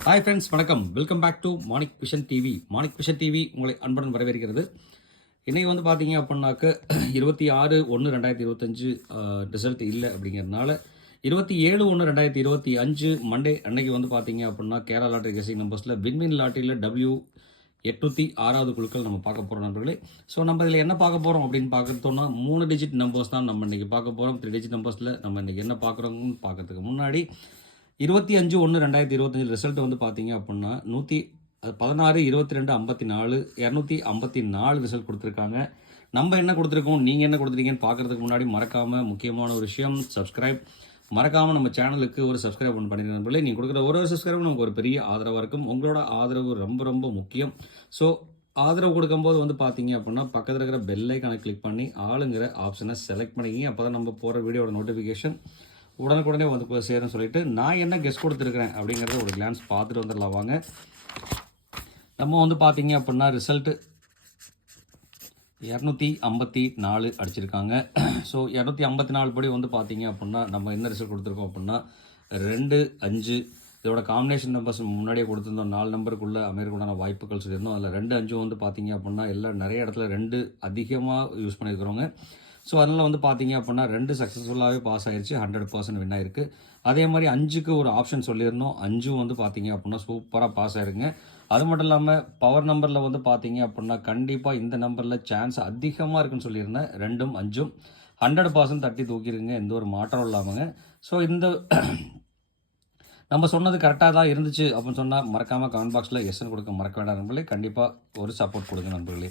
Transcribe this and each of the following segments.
Hi friends வணக்கம். Welcome back to Manik vision TV Manik vision TV உங்களை அன்புடன் வரவேற்கிறது. இன்றைக்கி வந்து பார்த்தீங்க அப்படின்னாக்க இருபத்தி ஆறு ஒன்று ரெண்டாயிரத்தி இருபத்தஞ்சு ரிசல்ட் இல்லை அப்படிங்கிறதுனால இருபத்தி ஏழு ஒன்று ரெண்டாயிரத்தி இருபத்தி அஞ்சு மண்டே அன்னைக்கு வந்து பார்த்தீங்க அப்படின்னா கேரளா லாட்டரி கெசிங் நம்பர்ஸில் வின்வின் லாட்டரியில் டபிள்யூ எட்நூற்றி ஆறாவது குழுக்கள் நம்ம பார்க்க போகிறோம் நண்பர்களே. ஸோ நம்ம இதில் என்ன பார்க்க போகிறோம் அப்படின்னு பார்க்கறதோன்னா மூணு டிஜிட் நம்பர்ஸ் தான் நம்ம இன்றைக்கி பார்க்க போகிறோம் த்ரீ டிஜிட் நம்பர்ஸில் நம்ம இன்றைக்கி என்ன பார்க்குறோம்னு பார்க்கறதுக்கு முன்னாடி இருபத்தி அஞ்சு ஒன்று ரெண்டாயிரத்தி இருபத்தஞ்சு ரிசல்ட் வந்து பார்த்தீங்க அப்படின்னா நூற்றி பதினாறு இருபத்தி ரெண்டு ஐம்பத்தி நாலு இரநூத்தி ஐம்பத்தி நாலு ரிசல்ட் கொடுத்துருக்காங்க. நம்ம என்ன கொடுத்துருக்கோம்? நீங்கள் என்ன கொடுத்துருக்கீங்கன்னு பார்க்கறதுக்கு முன்னாடி மறக்காமல் முக்கியமான ஒரு விஷயம் சப்ஸ்கிரைப் மறக்காமல் நம்ம சேனலுக்கு ஒரு சப்ஸ்கிரைப் ஒன்று பண்ணிடுங்க பிள்ளை நீங்கள் கொடுக்குற ஒரு ஒரு சப்ஸ்கிரைப் நமக்கு ஒரு பெரிய ஆதரவாக இருக்கும். உங்களோட ஆதரவு ரொம்ப ரொம்ப முக்கியம். ஸோ ஆதரவு கொடுக்கும்போது வந்து பார்த்தீங்க அப்படின்னா பக்கத்தில் இருக்கிற பெல் ஐக்கானை கிளிக் பண்ணி ஆளுங்கிற ஆப்ஷனை செலக்ட் பண்ணிக்கிங்க. அப்போ தான் நம்ம போகிற வீடியோட நோட்டிஃபிகேஷன் உடனுக்குடனே வந்து போய் சேரும்னு சொல்லிட்டு நான் என்ன கெஸ்ட் கொடுத்துருக்கிறேன் அப்படிங்கிறத ஒரு கிளான்ஸ் பார்த்துட்டு வந்துடலாம் வாங்க. நம்ம வந்து பார்த்தீங்க அப்படின்னா ரிசல்ட்டு இரநூத்தி ஐம்பத்தி நாலு அடிச்சிருக்காங்க. ஸோ இரநூத்தி ஐம்பத்தி நாலு படி வந்து பார்த்தீங்க அப்படின்னா நம்ம என்ன ரிசல்ட் கொடுத்துருக்கோம் அப்படின்னா ரெண்டு அஞ்சு. இதோட காம்பினேஷன் நம்பர்ஸ் முன்னாடியே கொடுத்துருந்தோம். நாலு நம்பருக்குள்ளே அமையக்கூடான வாய்ப்புகள் சொல்லியிருந்தோம். அதில் ரெண்டு அஞ்சும் வந்து பார்த்தீங்க அப்படின்னா எல்லாம் நிறைய இடத்துல ரெண்டு அதிகமாக யூஸ் பண்ணியிருக்கிறவங்க ஸோ அதனால் வந்து பார்த்தீங்க அப்படின்னா ரெண்டு சக்ஸஸ்ஃபுல்லாகவே பாஸ் ஆயிடுச்சு ஹண்ட்ரட் பர்சன்ட் வின் ஆயிருக்கு. அதே மாதிரி அஞ்சுக்கு ஒரு ஆப்ஷன் சொல்லியிருந்தோம். அஞ்சும் வந்து பார்த்தீங்க அப்படின்னா சூப்பராக பாஸ் ஆயிருங்க. அது மட்டும் இல்லாமல் பவர் நம்பரில் வந்து பார்த்தீங்க அப்படின்னா கண்டிப்பாக இந்த நம்பரில் சான்ஸ் அதிகமாக இருக்குன்னு சொல்லியிருந்தேன். ரெண்டும் அஞ்சும். ஹண்ட்ரட் பர்சன்ட் தட்டி தூக்கிடுங்க எந்த ஒரு மாற்றம் இல்லாமங்க. ஸோ இந்த நம்ம சொன்னது கரெக்டாக தான் இருந்துச்சு அப்படின்னு சொன்னால் மறக்காமல் கமெண்ட் பாக்ஸில் எஸ்என் கொடுக்க மறக்க வேண்டாம் நண்பர்களே. கண்டிப்பாக ஒரு சப்போர்ட் கொடுங்க நண்பர்களே.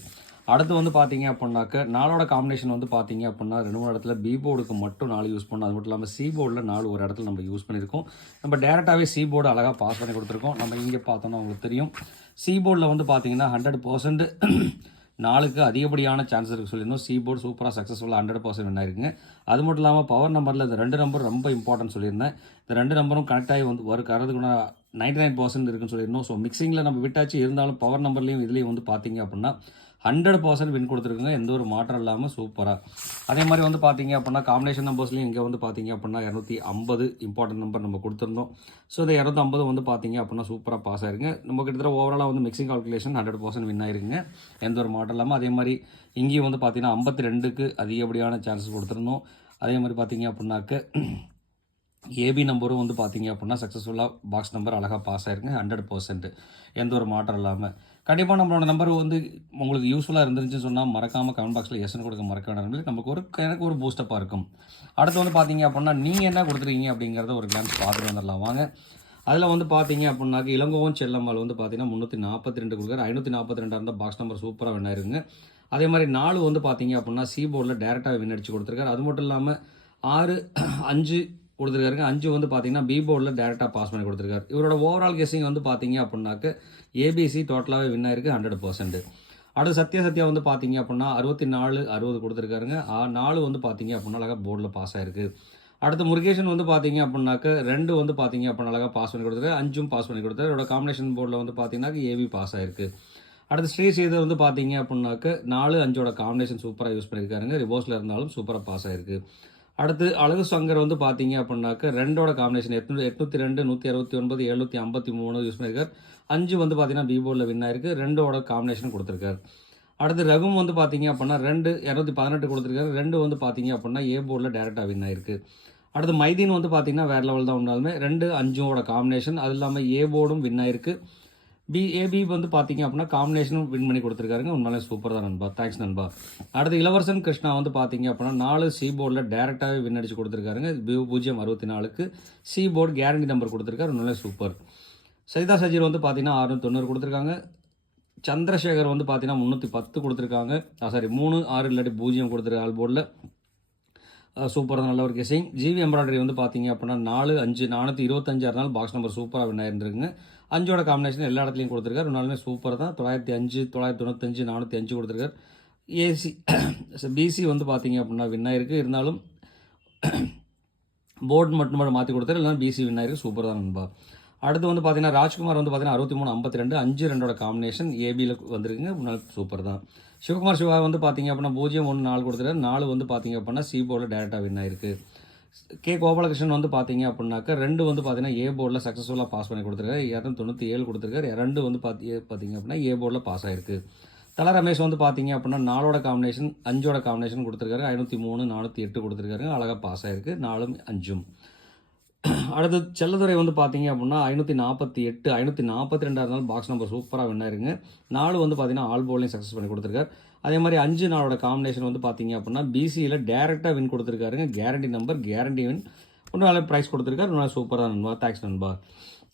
அடுத்து வந்து பார்த்தீங்க அப்படின்னாக்க நாளோட காம்பினேஷன் வந்து பார்த்தீங்க அப்படின்னா ரெண்டு மூணு இடத்துல பி போர்டுக்கு மட்டும் நாலு யூஸ் பண்ணோம் அது மட்டும் இல்லாமல் சி போர்டில் நாலு ஒரு இடத்துல நம்ம யூஸ் பண்ணியிருக்கோம். நம்ம டேரெக்டாகவே சி போர்டு அழகாக பாஸ் பண்ணி கொடுத்துருக்கோம். நம்ம இங்கே பார்த்தோம்னா உங்களுக்கு தெரியும். சி போர்டில் வந்து பார்த்தீங்கன்னா ஹண்ட்ரட் பர்சன்ட் நாளுக்கு அதிகப்படியான சான்ஸ் இருக்குது சொல்லியிருந்தோம். சி போர்டு சூப்பராக சக்ஸஸ்ஃபுல்லாக ஹண்ட்ரட் பர்சன்ட் வின் ஆயிருக்குங்க அது மட்டும் இல்லாமல் பவர் நம்பரில் இந்த ரெண்டு நம்பர் ரொம்ப இம்பார்ட்டன்ட் சொல்லியிருந்தேன். இந்த ரெண்டு நம்பரும் கனெக்ட் ஆகி வந்து வரும் கறதுக்குன்னா நைன்டி நைன் பர்சன்ட் இருக்குன்னு சொல்லியிருந்தோம். ஸோ மிக்சிங்கில் நம்ம விட்டாச்சு. இருந்தாலும் பவர் நம்பர்லேயும் இதுலேயும் வந்து பார்த்தீங்க அப்படின்னா ஹண்ட்ரட் பர்சன்ட் வின் கொடுத்துருக்குங்க. எந்த ஒரு மாற்றம் இல்லாமல் சூப்பராக அதே மாதிரி வந்து பார்த்தீங்க அப்படின்னா காம்பினேஷன் நம்பர்ஸ்லையும் இங்கே வந்து பார்த்தீங்க அப்படின்னா இரநூத்தி ஐம்பது இம்பார்ட்டன்ட் நம்பர் நம்ம கொடுத்துருந்தோம். ஸோ இந்த இரநூத்தி ஐம்பது வந்து பார்த்தீங்க அப்படின்னா சூப்பராக பாஸ் ஆயிருங்க. நம்ம கிட்டத்தட்ட ஓவராலாக வந்து mixing calculation hundred percent win ஆயிருக்குங்க. எந்த ஒரு மாற்றம் இல்லாமல் அதே மாதிரி இங்கேயும் வந்து பார்த்தீங்கன்னா ஐம்பத்தி ரெண்டுக்கு அதிகப்படியான சான்சஸ் கொடுத்துருந்தோம். அதே மாதிரி பார்த்தீங்க அப்படின்னாக்க ஏபி நம்பரும் வந்து பார்த்தீங்க அப்படின்னா சக்ஸஸ்ஃபுல்லாக பாக்ஸ் நம்பர் அழகாக பாஸ் ஆயிருங்க ஹண்ட்ரட் பர்சன்ட் எந்த ஒரு மாற்றம் இல்லாமல் கண்டிப்பாக நம்மளோட நம்பர் வந்து உங்களுக்கு யூஸ்ஃபுல்லாக இருந்துருச்சுன்னு சொன்னால் மறக்காமல் கமெண்ட் பாக்ஸில் எஸ்என் கொடுக்க மறக்க வேண்டாம் நமக்கு ஒரு எனக்கு ஒரு பூஸ்டப்பாக இருக்கும். அடுத்து வந்து பார்த்தீங்க அப்படின்னா நீங்கள் என்ன கொடுத்துருக்கீங்க அப்படிங்கிறத ஒரு கிளான்ஸ் பார்த்துட்டு வந்துடலாம். வாங்க. அதில் வந்து பார்த்தீங்க அப்படின்னாக்க இளங்கோவன் செல்லம்மாள் வந்து பார்த்தீங்கன்னா முந்நூற்றி நாற்பத்தி ரெண்டு கொடுக்குறாரு. ஐநூற்றி நாற்பத்தி ரெண்டாக இருந்தால் பாக்ஸ் நம்பர் சூப்பராக வின் ஆயிருங்க அதே மாதிரி நாலு வந்து பார்த்தீங்க அப்படின்னா சி போர்டில் டேரெக்டாக வின் அடிச்சு கொடுத்துருக்காரு. அது மட்டும் இல்லாமல் ஆறு அஞ்சு கொடுத்துருக்காருங்க அஞ்சு வந்து பார்த்தீங்கன்னா பி போர்டில் டேரெக்டாக பாஸ் பண்ணி கொடுத்துருக்காரு. இவரோட ஓவரால் கெஸிங் வந்து பார்த்தீங்க அப்படின்னாக்க ஏபிசி டோட்டலாகவே வின் ஆயிருக்கு ஹண்ட்ரட் பர்சன்ட் அடுத்து சத்யா சத்யா வந்து பார்த்தீங்க அப்படின்னா அறுபத்தி நாலு அறுபது கொடுத்துருக்காருங்க. நாலு வந்து பார்த்தீங்க அப்படின்னா அழகாக போர்டில் பாஸ் ஆயிருக்கு. அடுத்து முருகேஷன் வந்து பார்த்தீங்க அப்படின்னாக்க ரெண்டு வந்து பார்த்தீங்க அப்படின்னா அழகாக பாஸ் பண்ணி கொடுத்துருக்காரு. அஞ்சும் பாஸ் பண்ணி கொடுத்தாரு இதோட காம்பினேஷன் போர்டில் வந்து பார்த்தீங்கன்னா ஏபி பாஸ் ஆயிருக்கு. அடுத்து ஸ்ரீ சீதர் வந்து பார்த்தீங்க அப்படின்னாக்க நாலு அஞ்சோட காம்பினேஷன் சூப்பராக யூஸ் பண்ணியிருக்காருங்க ரிவர்ஸில் இருந்தாலும் சூப்பராக பாஸ் ஆயிருக்கு. அடுத்து அழகு சங்கர் வந்து பார்த்தீங்க அப்படின்னாக்க ரெண்டோட காம்பினேஷன் எட்நூ எட்நூற்றி ரெண்டு நூற்றி அறுபத்தி ஒன்பது எழுநூற்றி ஐம்பத்தி மூணு யூஸ் பண்ணியிருக்கார் அஞ்சு வந்து பார்த்தீங்கன்னா பீபோர்டில் வின் ஆயிருக்கு. ரெண்டோட காம்பினேஷன் கொடுத்துருக்காரு. அடுத்து ரகும் வந்து பார்த்தீங்க அப்படின்னா ரெண்டு இரநூத்தி பதினெட்டு கொடுத்துருக்காரு. ரெண்டு வந்து பார்த்தீங்க அப்படின்னா ஏ போர்டில் டேரெக்டாக வின் ஆயிருக்கு. அடுத்து மைதீன் வந்து பார்த்தீங்கன்னா வேறு லெவல் தான் உண்டாலுமே ரெண்டு அஞ்சோட காம்பினேஷன் அது இல்லாமல் ஏ போர்டும் வின் ஆயிருக்கு. பி ஏபி வந்து பார்த்தீங்க அப்படின்னா காம்பினேஷனும் வின் பண்ணி கொடுத்துருக்காருங்க. உண்மையிலே சூப்பர் தான் நண்பா. தேங்க்ஸ் நண்பா. அடுத்து இளவரசன் கிருஷ்ணா வந்து பார்த்தீங்க அப்படின்னா நாலு சி போர்டில் டேரெக்டாகவே வின் அடிச்சு கொடுத்துருக்காருங்க. பூஜ்ஜியம் அறுபத்தி நாலுக்கு சி போர்டு கேரண்டி நம்பர் கொடுத்துருக்காரு. உண்மையிலே சூப்பர் சரிதா சஜீர் வந்து பார்த்தீங்கன்னா அறுநூத்தி தொண்ணூறு கொடுத்துருக்காங்க. சந்திரசேகர் வந்து பார்த்தீங்கன்னா முந்நூற்றி பத்து கொடுத்துருக்காங்க. சாரி மூணு ஆறு இல்லாட்டி பூஜ்ஜியம் கொடுத்துருக்காங்க ஆல் போர்டில் சூப்பராக நல்ல ஒரு கெஸிங் ஜிவி எம்ப்ராய்டரி வந்து பார்த்தீங்க அப்படின்னா நாலு அஞ்சு நானூற்றி இருபத்தஞ்சாறு நாள் பாக்ஸ் நம்பர் சூப்பராக வின் ஆயிருந்துருக்குங்க. அஞ்சோட காம்பினேஷன் எல்லா இடத்துலையும் கொடுத்துருக்காரு. நாலுமே சூப்பர் தான். தொள்ளாயிரத்தி அஞ்சு தொள்ளாயிரத்தி தொண்ணூத்தஞ்சு நானூற்றி அஞ்சு கொடுத்துருக்காரு. ஏசி பிசி வந்து பார்த்தீங்க அப்படின்னா வின் ஆயிருக்கு இருந்தாலும் போர்டு மட்டும் மட்டும் மாற்றி கொடுத்தாரு. இல்லைனா பிசி வின் ஆயிருக்கு சூப்பர் தான் நண்பா. அடுத்து வந்து பார்த்தீங்கன்னா ராஜ்குமார் வந்து பார்த்தீங்கன்னா அறுபத்தி மூணு ஐம்பத்தி ரெண்டு அஞ்சு ரெண்டோட காம்பினேஷன் ஏபியில் வந்திருக்குங்க. சூப்பர் தான். சிவகுமார் சிவா வந்து பார்த்தீங்க அப்படின்னா பூஜ்ஜியம் ஒன்று நாலு கொடுத்துருக்காரு. நாலு வந்து பார்த்தீங்க அப்படின்னா சி போர்டில் டேரெக்டாக வின் ஆயிருக்கு கே கோபாலகிருஷ்ணன் வந்து பார்த்தீங்க அப்படின்னாக்கா ரெண்டு வந்து பார்த்தீங்கன்னா ஏ போர்டில் சக்ஸஸ்ஃபுல்லாக பாஸ் பண்ணி கொடுத்துருக்காரு. இரநூத்தி தொண்ணூற்றி ஏழு கொடுத்துருக்காரு. ரெண்டு வந்து பார்த்தி பார்த்தீங்க அப்படின்னா ஏ போர்டில் பாஸ் ஆயிருக்கு. தல ரமேஷ் வந்து பார்த்தீங்க அப்படின்னா நாலோட காம்பினேஷன் அஞ்சோட காம்பினேஷன் கொடுத்துருக்காரு. ஐநூற்றி மூணு நானூற்றி எட்டு கொடுத்துருக்காரு. அழகாக பாஸ் ஆயிருக்கு. நாலும் அஞ்சும். அடுத்து செல்லதுரை வந்து பார்த்தீங்க அப்படின்னா ஐநூற்றி நாற்பத்தி எட்டு ஐநூற்றி நாற்பத்தி ரெண்டாக நாள் பாக்ஸ் நம்பர் சூப்பராக வின் ஆயிருங்க. நாலு வந்து பார்த்தீங்கன்னா ஆல் போலையும் சக்ஸஸ் பண்ணி கொடுத்துருக்காரு. அதே மாதிரி அஞ்சு நாளோட காம்பினேஷன் வந்து பார்த்தீங்க அப்படின்னா பிசியில் டேரெக்டாக வின் கொடுத்துருக்காருங்க. கேரண்டி நம்பர் கேரண்டி வின் இன்னும் நல்ல ப்ரைஸ் கொடுத்துருக்காரு. நல்லா சூப்பராக நண்பா தேங்க்ஸ் நண்பா.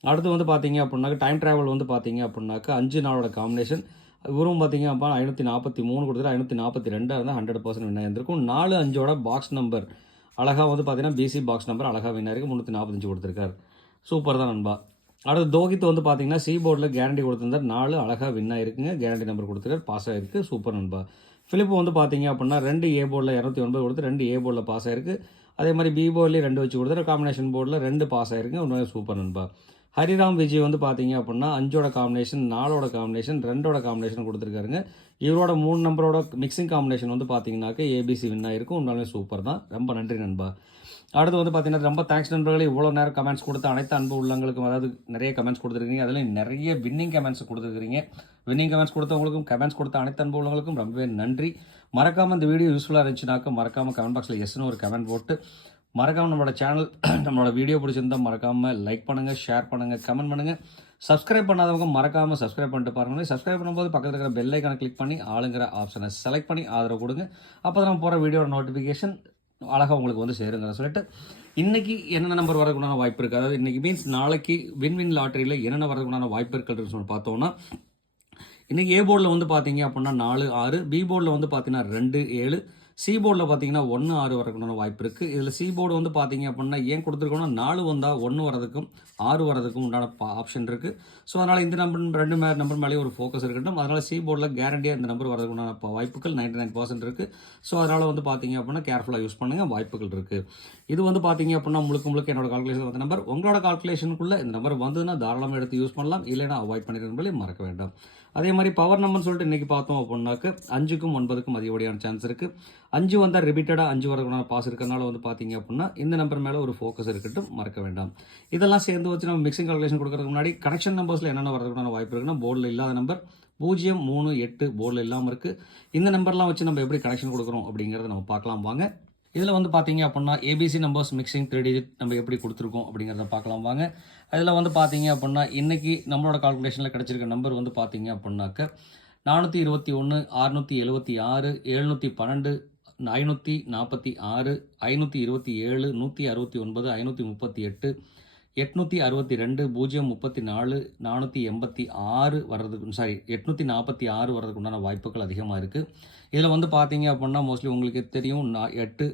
அடுத்து வந்து பார்த்தீங்க அப்படின்னாக்க டைம் ட்ராவல் வந்து பார்த்தீங்க அப்படின்னாக்கா அஞ்சு நாளோட காம்பினேஷன் இவரும் பார்த்தீங்க அப்போ ஐநூற்றி நாற்பத்தி மூணு கொடுத்துரு ஐநூற்றி நாற்பத்தி ரெண்டாக இருந்தால் ஹண்ட்ரட் பர்சன்ட் வின் ஆயிருந்திருக்கும். நாலு அஞ்சோட பாக்ஸ் நம்பர் அழகாக வந்து பார்த்தீங்கன்னா பிசி பாக்ஸ் நம்பர் அழகாக வின் ஆயிருக்கு முந்நூற்றி நாற்பத்தஞ்சு கொடுத்துருக்காரு. சூப்பர் தான் நண்பா. அடுத்து தோகித் வந்து பார்த்தீங்கன்னா சி போர்டில் கேரண்டி கொடுத்துருந்தார். நாலு அழகாக வின் ஆயிருக்குங்க. கேரண்டி நம்பர் கொடுத்துருக்காரு. பாஸ் ஆகிருக்கு சூப்பர் நண்பா. ஃபிலிப் வந்து பார்த்தீங்க அப்படின்னா ரெண்டு ஏ போர்டில் இரநூத்தி ஒன்பது கொடுத்து ரெண்டு ஏ போர்டில் பாஸ் ஆயிருக்கு. அதே மாதிரி பி போர்ட்லேயும் ரெண்டு வச்சு கொடுத்துரு காம்பினேஷன் போர்டில் ரெண்டு பாஸ் ஆயிருக்குங்க. உண்மையாக சூப்பர் நண்பா. ஹரிராம் விஜய் வந்து பார்த்தீங்க அப்படின்னா அஞ்சோட காம்பினேஷன் நாலோட காம்பினேஷன் ரெண்டோட காம்பினேஷன் கொடுத்துருக்காருங்க. இவரோட மூணு நம்பரோட மிக்சிங் காம்பினேஷன் வந்து பார்த்தீங்கன்னாக்க ஏபிசி வின் ஆயிருக்கும் உண்மையாலுமே சூப்பர் தான். ரொம்ப நன்றி நண்பா. அடுத்து வந்து பார்த்தீங்கன்னா ரொம்ப தேங்க்ஸ் நண்பர்களே இவ்வளோ நேரம் கமெண்ட்ஸ் கொடுத்த அனைத்து அன்பு உள்ளங்களுக்கும் அதாவது நிறைய கமெண்ட்ஸ் கொடுத்துருக்கீங்க. அதில் நிறைய வின்னிங் கமெண்ட்ஸ் கொடுத்துருக்கீங்க வின்னிங் கமெண்ட்ஸ் கொடுத்தவங்களுக்கும் கமெண்ட்ஸ் கொடுத்த அனைத்து அன்பு உள்ளவங்களுக்கும் ரொம்பவே நன்றி. மறக்காமல் இந்த வீடியோ யூஸ்ஃபுல்லாக இருந்துச்சுனாக்க மறக்காமல் கமெண்ட் பாக்ஸில் எஸ்னு ஒரு கமெண்ட் போட்டு மறக்காமல் நம்மளோட சேனல் நம்மளோட வீடியோ பிடிச்சிருந்தா மறக்காமல் லைக் பண்ணுங்கள் ஷேர் பண்ணுங்கள் கமெண்ட் பண்ணுங்கள் சப்ஸ்கிரைப் பண்ணாதவங்க மறக்காமல் சப்ஸ்கிரைப் பண்ணிட்டு பாருங்கள் சப்ஸ்கிரைப் பண்ணும்போது பக்கத்தில் இருக்கிற பெல் ஐக்கானை கிளிக் பண்ணி ஆளுங்கிற ஆப்ஷனை செலக்ட் பண்ணி ஆதரவு கொடுங்க. அப்போ தான் நம்ம போகிற வீடியோட நோட்டிஃபிகேஷன் அழகாக உங்களுக்கு வந்து சேருங்கிற சொல்லிட்டு இன்றைக்கி என்னென்ன நம்பர் வரதுக்குண்டான வாய்ப்பு இருக்குது அதாவது இன்றைக்கி மீன்ஸ் நாளைக்கு வின் வின் லாட்டரியில் என்னென்ன வரதுக்குண்டான வாய்ப்பு இருக்குன்னு சொல்லி பார்த்தோம்னா இன்றைக்கி ஏ போர்டில் வந்து பார்த்தீங்க அப்படின்னா நாலு ஆறு பி போர்டில் வந்து பார்த்தீங்கன்னா ரெண்டு ஏழு சிபோர்டில் பார்த்தீங்கன்னா ஒன்று ஆறு வரதுக்குண்டான வாய்ப்பு இருக்குது இதில் சீபோர்டு வந்து பார்த்தீங்க அப்படின்னா ஏன் கொடுத்துருக்கோம்னா நாலு வந்தால் ஒன்று வரதுக்கும் ஆறு வரதுக்கும் உண்டான ஆப்ஷன் இருக்குது ஸோ அதனால் இந்த நம்பர் ரெண்டு மே நம்பர் மேலேயும் ஒரு ஃபோக்கஸ் இருக்கட்டும். அதனால் சிபோர்டில் கேரண்டியாக இந்த நம்பர் வரதுக்கு உண்டான வாய்ப்புகள் நைன்டி நைன் பர்சன்ட் இருக்குது ஸோ அதனால் வந்து பார்த்தீங்க அப்படின்னா கேர்ஃபுல்லாக யூஸ் பண்ணுங்கள் வாய்ப்புகள் இருக்குது இது வந்து பார்த்தீங்க அப்படின்னா முழுக்க முழுக்க என்னோட கால்குலேஷன் வந்த நம்பர் உங்களோட கால்குலேஷனுக்குள்ளே இந்த நம்பர் வந்ததுன்னா தாராளமாக எடுத்து யூஸ் பண்ணலாம். இல்லைன்னா அவாய்ட் பண்ணிடுறதுலேயே மறக்க வேண்டாம். அதே மாதிரி பவர் நம்பர்னு சொல்லிட்டு இன்றைக்கி பார்த்தோம் அப்படின்னாக்க அஞ்சுக்கும் ஒன்பதுக்கும் அதிகப்படியான சான்ஸ் இருக்குது அஞ்சு வந்தால் ரிப்பீட்டடாக அஞ்சு வரதுக்கான பாஸ் இருக்கிறனால வந்து பார்த்தீங்க அப்படின்னா இந்த நம்பர் மேலே ஒரு ஃபோக்கஸ் இருக்கட்டும் மறக்க வேண்டாம். இதெல்லாம் சேர்ந்து வச்சு நம்ம மிக்சிங் கால்குலேஷன் கொடுக்கறதுக்கு முன்னாடி கனெக்ஷன் நம்பர்ஸில் என்னென்ன வரதுக்கான வாய்ப்பு இருக்குன்னா போர்டில் இல்லாத நம்பர் பூஜ்ஜியம் மூணு எட்டு போர்டில் இல்லாமல் இருக்குது இந்த நம்பர்லாம் வச்சு நம்ம எப்படி கனெக்ஷன் கொடுக்குறோம் அப்படிங்கிறத நம்ம பார்க்கலாம் வாங்க. இதில் வந்து பார்த்தீங்க அப்படின்னா ABC numbers mixing three digit நம்ம எப்படி கொடுத்துருக்கோம் அப்படிங்கிறத பார்க்கலாம் வாங்க. அதில் வந்து பார்த்தீங்க அப்படின்னா இன்றைக்கி நம்மளோட கால்குலேஷனில் கிடச்சிருக்க நம்பர் வந்து பார்த்தீங்க அப்படின்னாக்க நானூற்றி இருபத்தி ஒன்று அறுநூற்றி எழுபத்தி ஆறு எழுநூற்றி பன்னெண்டு ஐநூற்றி நாற்பத்தி ஆறு ஐநூற்றி இருபத்தி ஏழு நூற்றி அறுபத்தி ஒன்பது ஐநூற்றி முப்பத்தி எட்டு எட்நூற்றி அறுபத்தி ரெண்டு பூஜ்ஜியம் முப்பத்தி நாலு நானூற்றி எண்பத்தி ஆறு வர்றதுக்கு சாரி எட்நூற்றி நாற்பத்தி ஆறு வர்றதுக்கு உண்டான வாய்ப்புகள் அதிகமாக இருக்குது இதில் வந்து பார்த்தீங்க அப்படின்னா மோஸ்ட்லி உங்களுக்கு தெரியும் நான் எட்டு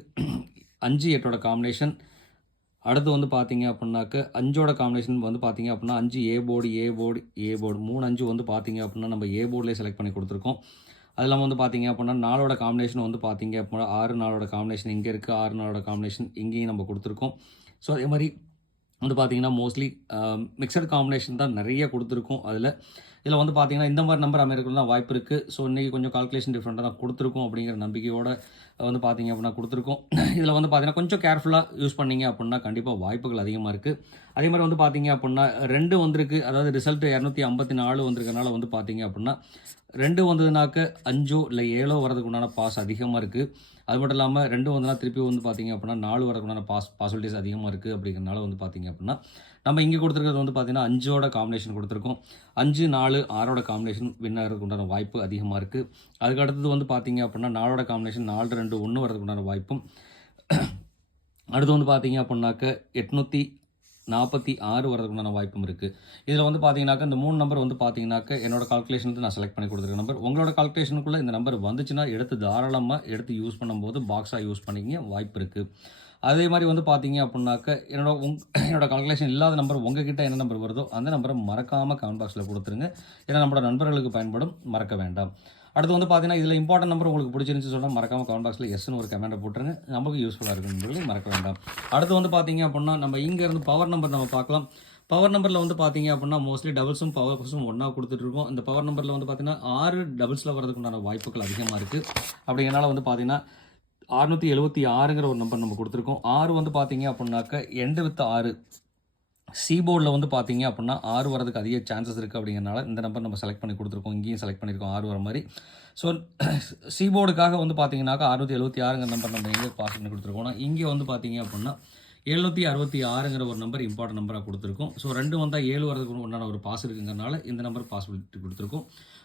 அஞ்சு எட்டோட காம்பினேஷன் அடுத்து வந்து பார்த்தீங்க அப்படின்னாக்க அஞ்சோட காம்பினேஷன் வந்து பார்த்தீங்க அப்படின்னா அஞ்சு A board A board A board மூணு அஞ்சு வந்து பார்த்தீங்க அப்படின்னா நம்ம ஏ போர்டிலே செலக்ட் பண்ணி கொடுத்துருக்கோம். அது இல்லாமல் வந்து பார்த்தீங்க அப்படின்னா நாளோட காம்பினேஷன் வந்து பார்த்தீங்க அப்படின்னா ஆறு நாளோட காம்பினேஷன் இங்கே இருக்குது ஆறு நாளோட காம்பினேஷன் இங்கேயும் நம்ம கொடுத்துருக்கோம். ஸோ அதே மாதிரி வந்து பார்த்தீங்கன்னா மோஸ்ட்லி மிக்சட் காம்பினேஷன் தான் நிறைய கொடுத்துருக்கோம் அதில். இதில் வந்து பார்த்தீங்கன்னா இந்த மாதிரி நம்பர் அமைக்கிறது தான் வாய்ப்பு இருக்குது ஸோ இன்றைக்கி கொஞ்சம் கால்குலேஷன் டிஃப்ரெண்ட்டாக தான் கொடுத்துருக்கோம் அப்படிங்கிற நம்பிக்கையோட வந்து பார்த்தீங்க அப்படின்னா கொடுத்துருக்கோம். இதில் வந்து பார்த்தீங்கன்னா கொஞ்சம் கேர்ஃபுல்லாக யூஸ் பண்ணீங்க அப்படின்னா கண்டிப்பாக வாய்ப்புகள் அதிகமாக இருக்குது அதே மாதிரி வந்து பார்த்தீங்க அப்படின்னா ரெண்டு வந்திருக்கு. அதாவது ரிசல்ட் இரநூத்தி ஐம்பத்தி நாலு வந்திருக்கனால வந்து பார்த்தீங்க அப்படின்னா ரெண்டு வந்ததுனாக்க அஞ்சோ இல்லை ஏழோ வரதுக்கு உண்டான பாஸ் அதிகமாக இருக்குது அது மட்டும் இல்லாமல் ரெண்டு வந்து திருப்பி வந்து பார்த்தீங்க அப்படின்னா நாலு வரதுக்கு உண்டான பாஸ் பாசிபிலிட்டிஸ் அதிகமாக இருக்குது அப்படிங்கிறனால வந்து பார்த்தீங்க அப்படின்னா நம்ம இங்கே கொடுத்துருக்கிறது வந்து பார்த்தீங்கன்னா அஞ்சோட காம்பினேஷன் கொடுத்துருக்கோம். அஞ்சு நாலு ஆறோட காம்பினேஷன் வின் ஆகிறதுக்கு உண்டான வாய்ப்பு அதிகமாக இருக்குது அதுக்கு அடுத்தது வந்து பார்த்தீங்க அப்படின்னா நாலோட காம்பினேஷன் நாலு ரெண்டு ஒன்று வரதுக்கு உண்டான வாய்ப்பும். அடுத்து வந்து பார்த்தீங்க அப்படின்னாக்க எட்நூற்றி நாற்பத்தி ஆறு வரதுக்கு உண்டான வாய்ப்பும் இருக்குது இதில் வந்து பார்த்தீங்கன்னாக்க இந்த மூணு நம்பர் வந்து பார்த்தீங்கன்னாக்க என்னோட கால்குலேஷன் வந்து நான் செலக்ட் பண்ணி கொடுத்துருக்க நம்பர் உங்களோட கால்குலேஷனுக்குள்ளே இந்த நம்பர் வந்துச்சுன்னா எடுத்து தாராளமாக எடுத்து யூஸ் பண்ணும்போது பாக்ஸாக யூஸ் பண்ணிக்கிங்க வாய்ப்பு இருக்குது அதே மாதிரி வந்து பார்த்தீங்க அப்படின்னாக்க என்னோட உங் என்னோட கால்குலேஷன் இல்லாத நம்பர் உங்ககிட்ட என்ன நம்பர் வருதோ அந்த நம்பரை மறக்காமல் கமெண்ட் பாக்ஸில் கொடுத்துருங்க. ஏன்னா நம்மளோட நண்பர்களுக்கு பயன்படும் மறக்க வேண்டாம். அடுத்து வந்து பார்த்தீங்கன்னா இதில் இம்பார்ட்டன்ட் நம்பர் உங்களுக்கு பிடிச்சிருந்து சொன்னால் மறக்காம கமெண்ட் பாக்ஸில் எஸ்னு ஒரு கமெண்ட்டை போட்டுருங்க. நமக்கு யூஸ்ஃபுல்லாக இருக்குன்னு மறக்க வேண்டாம். அடுத்து வந்து பார்த்தீங்க அப்படின்னா நம்ம இங்கேருந்து பவர் நம்பர் நம்ம பார்க்கலாம். பவர் நம்பரில் வந்து பார்த்தீங்க அப்படின்னா மோஸ்ட்லி டபுள்ஸும் பவர்ஸும் ஒன்றா கொடுத்துட்ருக்கோம். இந்த பவர் நம்பரில் வந்து பார்த்தீங்கன்னா ஆறு டபுள்ஸில் வரதுக்குண்டான வாய்ப்புகள் அதிகமாக இருக்குது அப்படிங்கிறனால வந்து பார்த்தீங்கன்னா அறுநூற்றி எழுபத்தி ஆறுங்கிற ஒரு நம்பர் நம்ம கொடுத்துருக்கோம். ஆறு வந்து பார்த்தீங்க அப்படின்னாக்க எண்டு வித் ஆறு. சீபோர்டில் வந்து பார்த்தீங்க அப்படின்னா ஆறு வரதுக்கு அதிக சான்சஸ் இருக்குது அப்படிங்கிறனால இந்த நம்பர் நம்ம செலக்ட் பண்ணி கொடுத்துருக்கோம். இங்கேயும் செலக்ட் பண்ணியிருக்கோம் ஆறு வர மாதிரி ஸோ சீபோர்டுக்காக வந்து பார்த்தீங்கன்னாக்கா அறுநூற்றி எழுபத்தி ஆறுங்கிற நம்பர் நம்ம எங்கே பாஸ் பண்ணி கொடுத்துருக்கோம்னா இங்கே வந்து பார்த்தீங்க அப்படின்னா எழுநூற்றி அறுபத்தி ஆறுங்கிற ஒரு நம்பர் இம்பார்ட்டன்ட் நம்பராக கொடுத்துருக்கோம். ஸோ ரெண்டு வந்தால் ஏழு வரதுக்கு உண்டான ஒரு பாஸ் இருக்குங்கிறனால இந்த நம்பர் பாசிபிலிட்டி கொடுத்துருக்கோம்.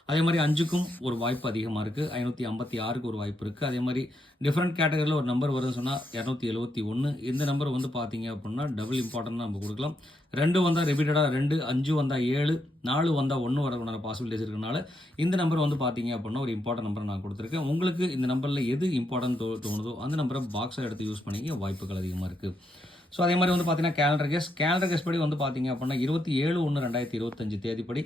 அதே மாதிரி அஞ்சுக்கும் ஒரு வாய்ப்பு அதிகமாக இருக்குது ஐநூற்றி ஐம்பத்தி ஆறுக்கு ஒரு வாய்ப்பு இருக்குது அதே மாதிரி டிஃப்ரெண்ட் கேட்டகரியில் ஒரு நம்பர் வருதுன்னு சொன்னால் இரநூத்தி எழுபத்தி ஒன்று இந்த நம்பர் வந்து பார்த்தீங்க அப்படின்னா டபுள் இம்பார்ட்டன்ட் நம்ம கொடுக்கலாம். ரெண்டு வந்தால் ரிப்பீட்டடாக ரெண்டு அஞ்சு வந்தால் ஏழு நாலு வந்தால் ஒன்று வரக்கூடிய பாசிபிலிட்டிஸ் இருக்கிறனால இந்த நம்பர் வந்து பார்த்தீங்க அப்படின்னா ஒரு இம்பார்ட்டன்ட் நம்பர் நான் கொடுத்துருக்கேன். உங்களுக்கு இந்த நம்பரில் எது இம்பார்ட்டன்ட் தோ தோணுதோ அந்த நம்பரை பாக்ஸாக எடுத்து யூஸ் பண்ணிக்க வாய்ப்புகள் அதிகமாக இருக்குது ஸோ அதே மாதிரி வந்து பார்த்தீங்கன்னா கேலண்டர் கேஸ் கேலண்டர் கேஸ் படி வந்து பார்த்தீங்க அப்படின்னா இருபத்தி ஏழு ஒன்று ரெண்டாயிரத்தி இருபத்தஞ்சு தேதிப்படி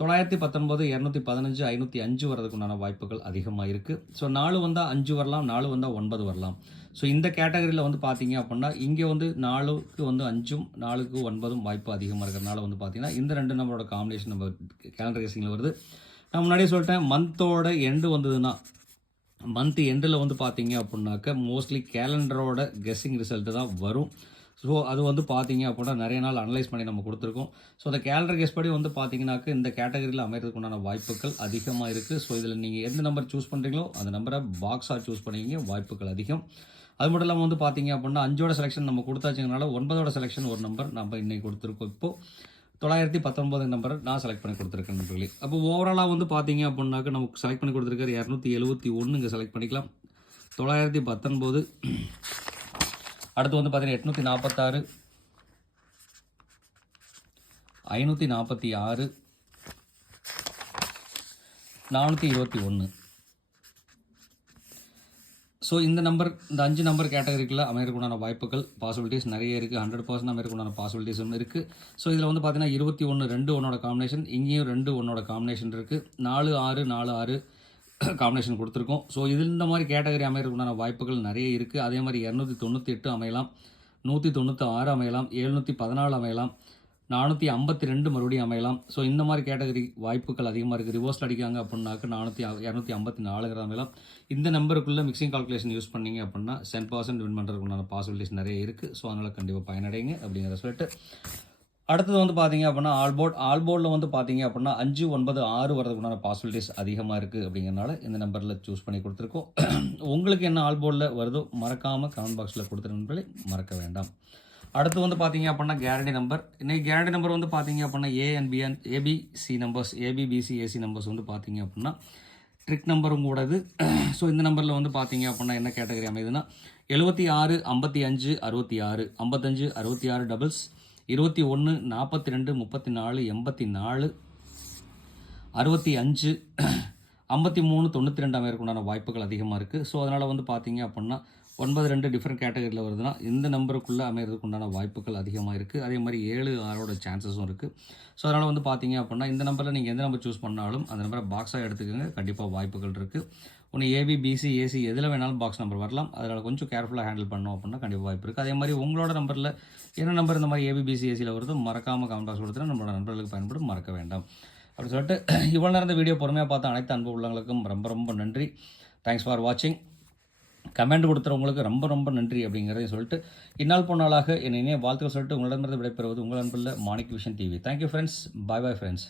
தொள்ளாயிரத்தி பத்தொன்பது இரநூத்தி பதினஞ்சு ஐநூற்றி அஞ்சு வரதுக்குண்டான வாய்ப்புகள் அதிகமாக இருக்குது ஸோ நாலு வந்தால் அஞ்சு வரலாம் நாலு வந்தால் ஒன்பது வரலாம். ஸோ இந்த கேட்டகரியில் வந்து பார்த்தீங்க அப்படின்னா இங்கே வந்து நாலுக்கு வந்து அஞ்சும் நாலுக்கு ஒன்பதும் வாய்ப்பு அதிகமாக இருக்கிறனால வந்து பார்த்தீங்கன்னா இந்த ரெண்டு நம்பரோட காம்பினேஷன் நம்ம கேலண்டர் கேசிங்கில் வருது. நான் முன்னாடியே சொல்லிட்டேன் மந்தோட எண்டு வந்ததுன்னா மந்த் எண்டில் வந்து பார்த்தீங்க அப்படின்னாக்க மோஸ்ட்லி கேலண்டரோட கெஸ்ஸிங் ரிசல்ட்டு தான் வரும். ஸோ அது வந்து பார்த்தீங்க அப்படின்னா நிறைய நாள் அனலைஸ் பண்ணி நம்ம கொடுத்துருக்கோம். ஸோ அந்த கேலரி கேஸ் படி வந்து பார்த்தீங்கன்னாக்க இந்த கேட்டகரியில் அமைகிறதுக்கு உண்டான வாய்ப்புகள் அதிகமாக இருக்குது ஸோ இதில் நீங்கள் எந்த நம்பர் சூஸ் பண்ணுறீங்களோ அந்த நம்பரை பாக்ஸாக சூஸ் பண்ணிக்கிங்க. வாய்ப்புகள் அதிகம். அது மட்டும் இல்லாமல் வந்து பார்த்தீங்க அப்படின்னா அஞ்சோட செலெக்ஷன் நம்ம கொடுத்தாச்சுங்கனால ஒன்பதோட செலெக்ஷன் ஒரு நம்பர் நம்ம இன்னைக்கு கொடுத்துருக்கோம். இப்போது தொள்ளாயிரத்தி பத்தொன்பது நம்பரை நான் செலக்ட் பண்ணி கொடுத்துருக்கேன் நண்பர்களே. அப்போ ஓவராலாக வந்து பார்த்தீங்க அப்படின்னாக்க நமக்கு செலக்ட் பண்ணி கொடுத்துருக்காரு இரநூத்தி எழுபத்தி ஒன்று இங்கே செலக்ட் பண்ணிக்கலாம். தொள்ளாயிரத்தி பத்தொன்பது அடுத்து வந்து பார்த்தீங்கன்னா எட்நூற்றி நாற்பத்தாறு ஐநூற்றி நாற்பத்தி ஆறு நானூற்றி இருபத்தி ஒன்று ஸோ இந்த நம்பர் இந்த அஞ்சு நம்பர் கேட்டகரிக்குள்ள அமையறதுக்குண்டான வாய்ப்புகள் பாசிபிலிட்டிஸ் நிறைய இருக்குது ஹண்ட்ரட் பர்சன்ட் அமையறதுக்குண்டான பாசிபிலிட்டிஸும் இருக்குது ஸோ இதில் வந்து பார்த்தீங்கன்னா இருபத்தி ஒன்று ரெண்டு ஒன்னோட காம்பினேஷன் இங்கேயும் ரெண்டு ஒன்னோட காம்பினேஷன் இருக்குது நாலு ஆறு நாலு ஆறு காம்பினேஷன் கொடுத்துருக்கோம். ஸோ இது இந்த மாதிரி கேட்டகரி அமைகிறதுக்குண்டான வாய்ப்புகள் நிறைய இருக்குது அதே மாதிரி இரநூத்தி தொண்ணூற்றி எட்டு அமையலாம் நூற்றி தொண்ணூற்றி ஆறு அமையலாம் எழுநூற்றி பதினாலு அமையலாம் நானூற்றி ஐம்பத்தி ரெண்டு மறுபடியும் அமையலாம். ஸோ இந்த மாதிரி கேட்டகரி வாய்ப்புகள் அதிகமாக இருக்குது ரிவர்ஸில் அடிக்காங்க அப்படின்னாக்க நானூற்றி இரநூத்தி ஐம்பத்தி நாலுங்கிற அமையலாம். இந்த நம்பருக்குள்ளே மிக்சிங் கால்குலேஷன் யூஸ் பண்ணிங்க அப்படின்னா சென் பர்சன்ட் வின் பண்ணுறதுக்குண்டான பாசிபிலிட்டிஸ் நிறைய இருக்குது ஸோ அதனால் கண்டிப்பாக பயனடைங்க அப்படிங்கிற சொல்லிட்டு அடுத்தது வந்து பார்த்தீங்க அப்படின்னா ஆல்போர்ட் ஆல்போர்டில் வந்து பார்த்தீங்க அப்படின்னா அஞ்சு ஒன்பது ஆறு வரதுக்குண்டான பாசிபிலிட்டிஸ் அதிகமாக இருக்குது அப்படிங்கிறனால இந்த நம்பரில் சூஸ் பண்ணி கொடுத்துருக்கோம். உங்களுக்கு என்ன ஆல்போர்டில் வருதோ மறக்காமல் கமெண்ட் பாக்ஸில் கொடுத்துருந்தே மறக்க வேண்டாம். அடுத்து வந்து பார்த்தீங்க அப்படின்னா கேரண்டி நம்பர் இன்றைக்கி கேரண்டி நம்பர் வந்து பார்த்தீங்க அப்படின்னா A and B and ABC numbers ABBC AC numbers வந்து பார்த்தீங்க அப்படின்னா ட்ரிக் நம்பரும் கூடாது ஸோ இந்த நம்பரில் வந்து பார்த்தீங்க அப்படின்னா என்ன கேட்டகரி அமைதுன்னா எழுபத்தி ஆறு ஐம்பத்தி அஞ்சு அறுபத்தி ஆறு ஐம்பத்தஞ்சு அறுபத்தி ஆறு டபுள்ஸ் இருபத்தி ஒன்று நாற்பத்தி ரெண்டு முப்பத்தி நாலு எண்பத்தி நாலு அறுபத்தி அஞ்சு ஐம்பத்தி மூணு தொண்ணூற்றி ரெண்டு அமையறதுக்குண்டான வாய்ப்புகள் அதிகமாக இருக்குது ஸோ அதனால் வந்து பார்த்தீங்க அப்படின்னா ஒன்பது ரெண்டு டிஃப்ரெண்ட் கேட்டகரியில் வருதுன்னா இந்த நம்பருக்குள்ளே அமையறதுக்கு உண்டான வாய்ப்புகள் அதிகமாக இருக்குது அதே மாதிரி ஏழு ஆறோட சான்சஸும் இருக்குது ஸோ அதனால் வந்து பார்த்தீங்க அப்படின்னா இந்த நம்பரில் நீங்கள் எந்த நம்பர் சூஸ் பண்ணாலும் அந்த நம்பரை பாக்ஸாக எடுத்துக்கோங்க. கண்டிப்பாக வாய்ப்புகள் இருக்குது ஒன்று ஏபி பிசி ஏசி எதில் வேணாலும் பாக்ஸ் நம்பர் வரலாம். அதனால் கொஞ்சம் கேர்ஃபுல்லாக ஹேண்டில் பண்ணோம் அப்படின்னா கண்டிப்பாக வாய்ப்பு இருக்குது அதே மாதிரி உங்களோட நம்பரில் என்ன நம்பர் இந்த மாதிரி ஏபிபிசி ஏசியில் வருது மறக்காமல் கமெண்ட் பாக்ஸ் கொடுத்துட்டு நம்மளோட நண்பர்களுக்கு பயன்படும் மறக்க வேண்டாம். அப்படின்னு சொல்லிட்டு இவ்வளோ நேரம் இந்த வீடியோ பொறுமையாக பார்த்த அனைத்து அன்பு உள்ளவங்களுக்கும் ரொம்ப ரொம்ப நன்றி. தேங்க்ஸ் ஃபார் வாட்சிங் கமெண்ட் கொடுத்துறவங்களுக்கு ரொம்ப ரொம்ப நன்றி அப்படிங்கிறதையும் சொல்லிட்டு இந்நாள் போனாலாக என்னையே வாழ்த்துக்கள் சொல்லிட்டு உங்களிடமிருந்து விடைபெறுவது உங்கள் அன்பில் Manik vision TV thank you friends bye bye friends